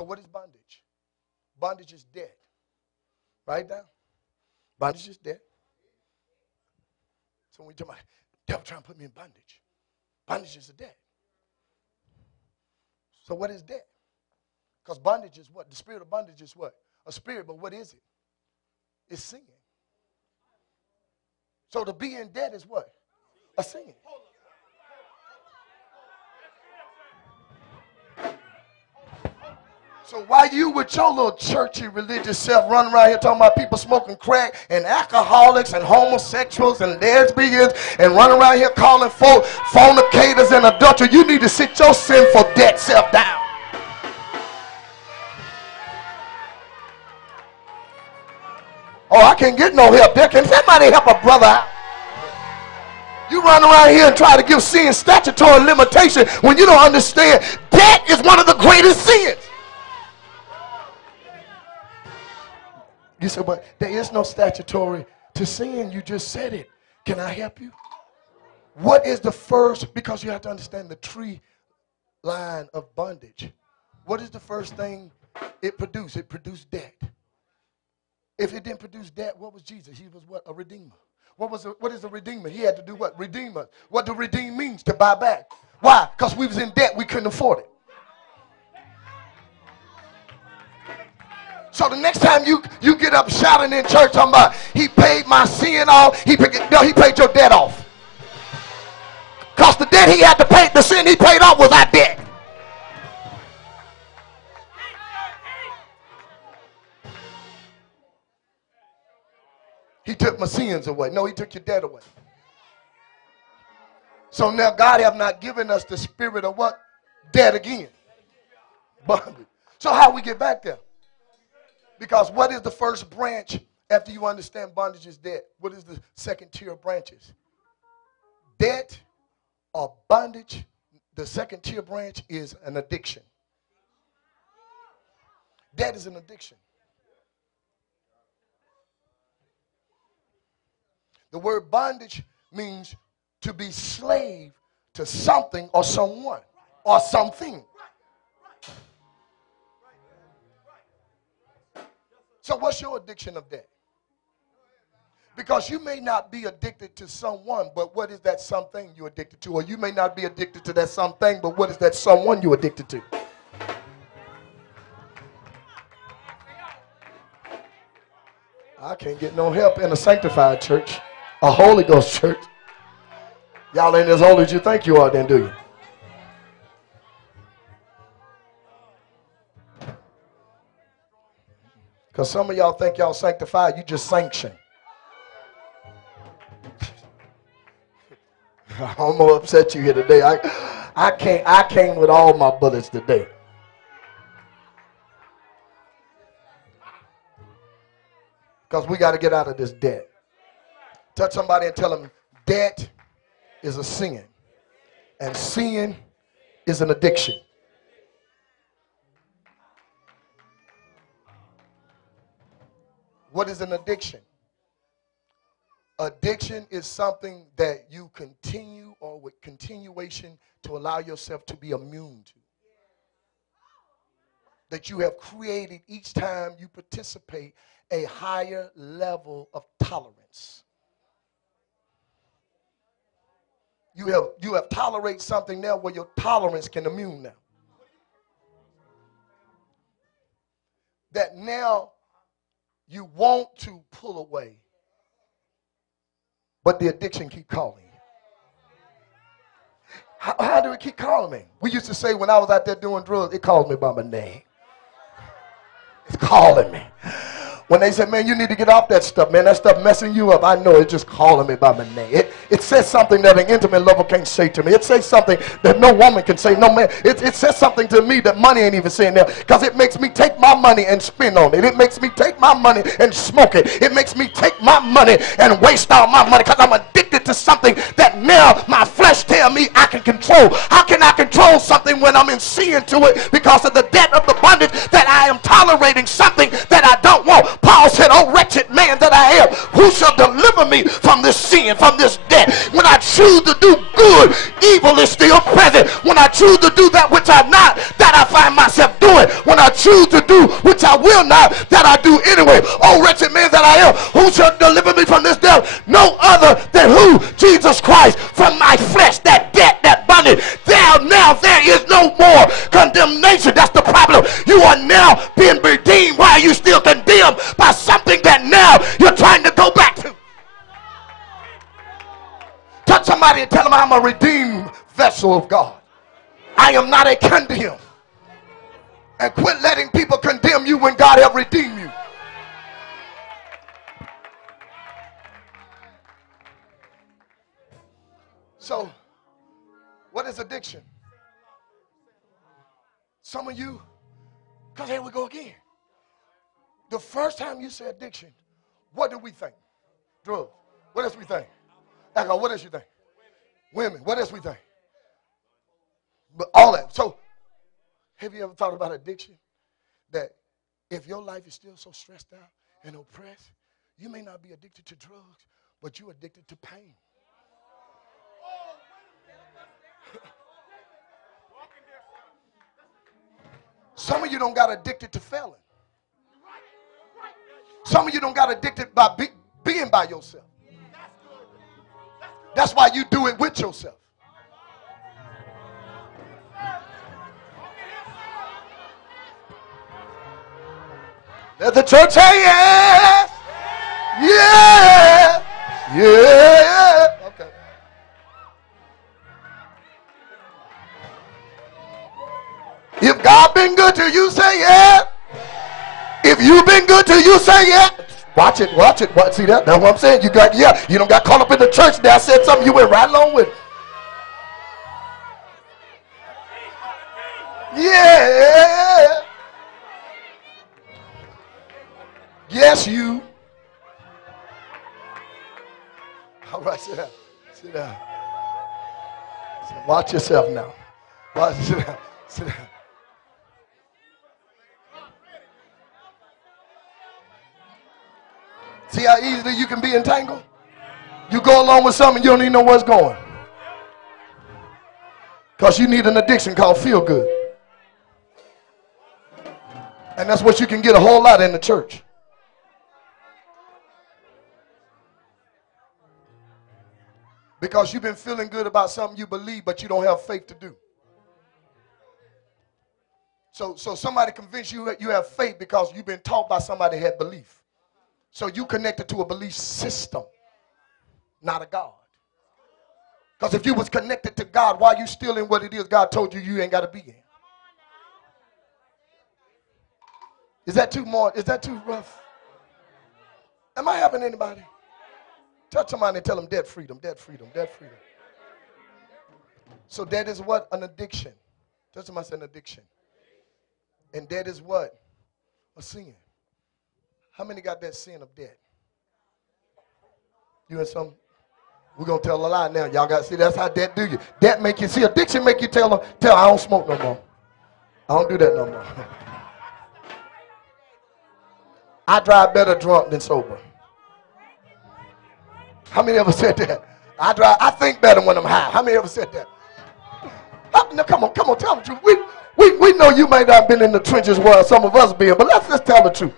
So what is bondage? Bondage is debt. Right now, bondage is debt. So when you talk about the devil trying to put me in bondage, bondage is a debt. So what is debt? Because bondage is what? The spirit of bondage is what? A spirit, but what is it? It's sin. So to be in debt is what? A sin. So while you with your little churchy religious self running around here talking about people smoking crack and alcoholics and homosexuals and lesbians and running around here calling folk fornicators and adulterers, you need to sit your sinful debt self down. Oh, I can't get no help there. Can somebody help a brother out? You run around here and try to give sin statutory limitation when you don't understand debt is one of the greatest sins. You said, but there is no statutory to sin. You just said it. Can I help you? What is the first, because you have to understand the tree line of bondage. What is the first thing it produced? It produced debt. If it didn't produce debt, what was Jesus? He was what? A redeemer. What is a redeemer? He had to do what? Redeem us. What do redeem means? To buy back. Why? Because we was in debt. We couldn't afford it. So the next time you get up shouting in church talking about he paid my sin off, he paid your debt off. Because the debt he had to pay, the sin he paid off was our debt. He took my sins away. No, he took your debt away. So now God have not given us the spirit of what? Debt again. Bondage. So how we get back there? Because what is the first branch after you understand bondage is debt? What is the second tier of branches? Debt or bondage, the second tier branch is an addiction. Debt is an addiction. The word bondage means to be slave to something or someone or something. So what's your addiction of debt? Because you may not be addicted to someone, but what is that something you're addicted to? Or you may not be addicted to that something, but what is that someone you're addicted to? I can't get no help in a sanctified church, a Holy Ghost church. Y'all ain't as holy as you think you are then, do you? Because some of y'all think y'all sanctified, you just sanction. I'm gonna upset you here today. I came with all my bullets today. Because we got to get out of this debt. Touch somebody and tell them debt is a sin. And sin is an addiction. What is an addiction? Addiction is something that you continue or with continuation to allow yourself to be immune to. That you have created each time you participate a higher level of tolerance. You have tolerated something now where your tolerance can immune now. That now you want to pull away, but the addiction keep calling you. How do it keep calling me? We used to say when I was out there doing drugs, it called me by my name. It's calling me. When they say, man, you need to get off that stuff, man, that stuff messing you up, I know it's just calling me by my name. It says something that an intimate lover can't say to me. It says something that no woman can say. No man. It says something to me that money ain't even saying there, because it makes me take my money and spend on it. It makes me take my money and smoke it. It makes me take my money and waste all my money because I'm addicted to something that now my flesh tell me I can control. How can I control something when I'm in sin to it because of the debt of the bondage that I am tolerating something that I don't want? Paul said, oh wretched man that I am, who shall deliver me from this sin, from this debt? When I choose to do good, evil is still present. When I choose to do that which I'm not, that I find myself doing. When I choose to do, which I will not, that I do anyway. Oh, wretched man that I am, who shall deliver me from this death? No other than who? Jesus Christ, from my flesh, that debt, that bondage. Now there is no more condemnation. That's the problem. You are now being redeemed. Why are you still condemned by something that now you're trying to go back to? Touch somebody and tell them I'm a redeemed vessel of God. I am not a condemned. And quit letting people condemn you when God have redeemed you. So, what is addiction? Some of you, because here we go again. The first time you say addiction, what do we think? Drugs. What else we think? Alcohol. What else you think? Women. What else we think? But all that. So, have you ever thought about addiction? That if your life is still so stressed out and oppressed, you may not be addicted to drugs, but you're addicted to pain. Some of you don't got addicted to failing. Some of you don't got addicted by being by yourself. That's why you do it with yourself. Let the church say yes. Yeah. Yeah. Okay. If God been good to you, say yeah. If you been good to you, say yeah. Watch it, watch it. See that? That's what I'm saying. You got, yeah. You don't got caught up in the church. There I said something, you went right along with it. Yeah. Yes, you. All right, sit down. Sit down. Watch yourself now. Watch, sit down. Sit down. See how easily you can be entangled? You go along with something, you don't even know where it's going. Because you need an addiction called feel good. And that's what you can get a whole lot in the church. Because you've been feeling good about something you believe, but you don't have faith to do. So somebody convinced you that you have faith because you've been taught by somebody that had belief. So you connected to a belief system, not a God. Because if you was connected to God, why are you still in what it is God told you you ain't got to be in? Is that too rough? Am I helping anybody? Touch somebody and tell them debt freedom, debt freedom, debt freedom. So debt is what? An addiction. Touch somebody and say an addiction. And debt is what? A sin. How many got that sin of debt? You and some? We're going to tell a lie now. Y'all got to see that's how debt do you. Debt make you, see, addiction make you tell I don't smoke no more. I don't do that no more. I drive better drunk than sober. How many ever said that? I think better when I'm high. How many ever said that? Now come on, tell the truth. We know you may not have been in the trenches where some of us been, but let's tell the truth.